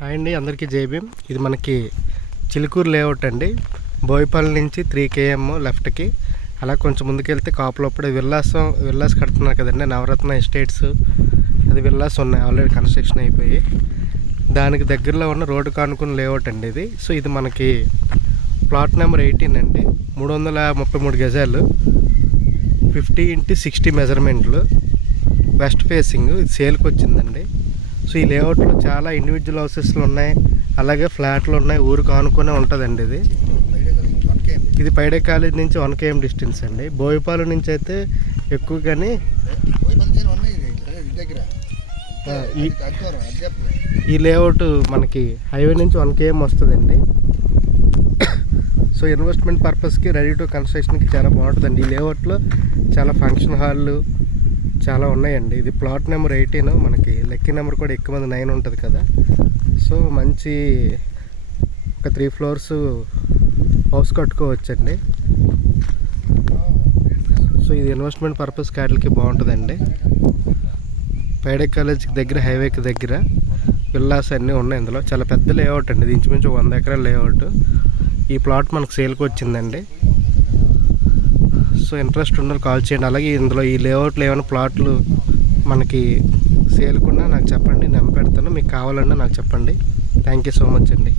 Hi అండి, అందరికీ జై భీమ్. ఇది మనకి చిలుకూరు లేఅవుట్ అండి. బోయపల్లి నుంచి 3 km లెఫ్ట్కి అలా కొంచెం ముందుకెళ్తే కాపులోప్పుడు విల్లాస్ కడుతున్నారు కదండి, నవరత్న ఎస్టేట్స్. అది విల్లాస్ ఉన్నాయి, ఆల్రెడీ కన్స్ట్రక్షన్ అయిపోయి. దానికి దగ్గరలో ఉన్న రోడ్డు కానుకున్న లేఅవుట్ అండి ఇది. సో ఇది మనకి ప్లాట్ నెంబర్ 18 అండి. 333 గజాలు, 50x60 మెజర్మెంట్లు, వెస్ట్ ఫేసింగ్. ఇది సేల్కి వచ్చిందండి. సో ఈ లేఅవుట్లో చాలా ఇండివిజువల్ హౌసెస్లు ఉన్నాయి, అలాగే ఫ్లాట్లు ఉన్నాయి. ఊరికి ఆనుకునే ఉంటుందండి ఇది. ఇది పైడే కాలేజ్ నుంచి 1 km డిస్టెన్స్ అండి. బోయపాలు నుంచి అయితే ఎక్కువ, కానీ ఈ లేఅవుట్ మనకి హైవే నుంచి 1 km వస్తుందండి. సో ఇన్వెస్ట్మెంట్ పర్పస్కి, రెడీ టు కన్స్ట్రక్షన్కి చాలా బాగుంటుందండి. ఈ లేఅవుట్లో చాలా ఫంక్షన్ హాళ్ళు చాలా ఉన్నాయండి. ఇది ప్లాట్ నెంబర్ 18. మనకి లక్కీ నెంబర్ కూడా ఎక్కువ మంది 9 ఉంటుంది కదా. సో మంచి ఒక 3 floors హౌస్ కట్టుకోవచ్చండి. సో ఇది ఇన్వెస్ట్మెంట్ పర్పస్ వాటికి బాగుంటుందండి. పైడే కాలేజ్కి దగ్గర, హైవేకి దగ్గర విల్లాస్ అన్నీ ఉన్నాయి. ఇందులో చాలా పెద్ద లేఅవుట్ అండి. ఇది ఇంచుమించు 100 ఎకరాల లేఅవుట్. ఈ ప్లాట్ మనకు సేల్కి వచ్చిందండి. సో ఇంట్రెస్ట్ ఉన్న కాల్ చేయండి. అలాగే ఇందులో ఈ లేఅవుట్లో ఏమైనా ప్లాట్లు మనకి సేల్కున్నా నాకు చెప్పండి, నెంబర్ పెడతాను. మీకు కావాలన్నా నాకు చెప్పండి. థ్యాంక్ యూ సో మచ్ అండి.